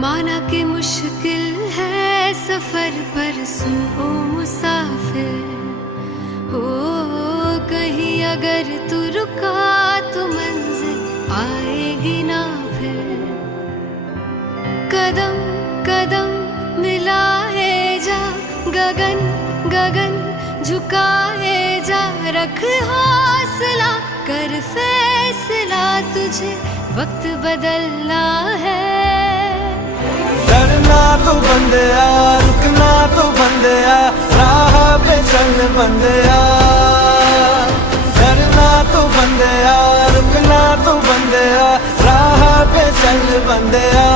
माना कि मुश्किल है सफर पर सुन ओ मुसाफिर, हो कहीं अगर तू रुका तो मंजिल आएगी ना फिर। कदम कदम मिलाए जा, गगन गगन झुकाए जा, रख हौसला कर फैसला, तुझे वक्त बदलना है। डरना तो बंदिया, रुकना तो बंदिया, राह पे चल बंदिया। डरना तो बंदिया, रुकना तो बंदिया, राह पे चल बंदिया।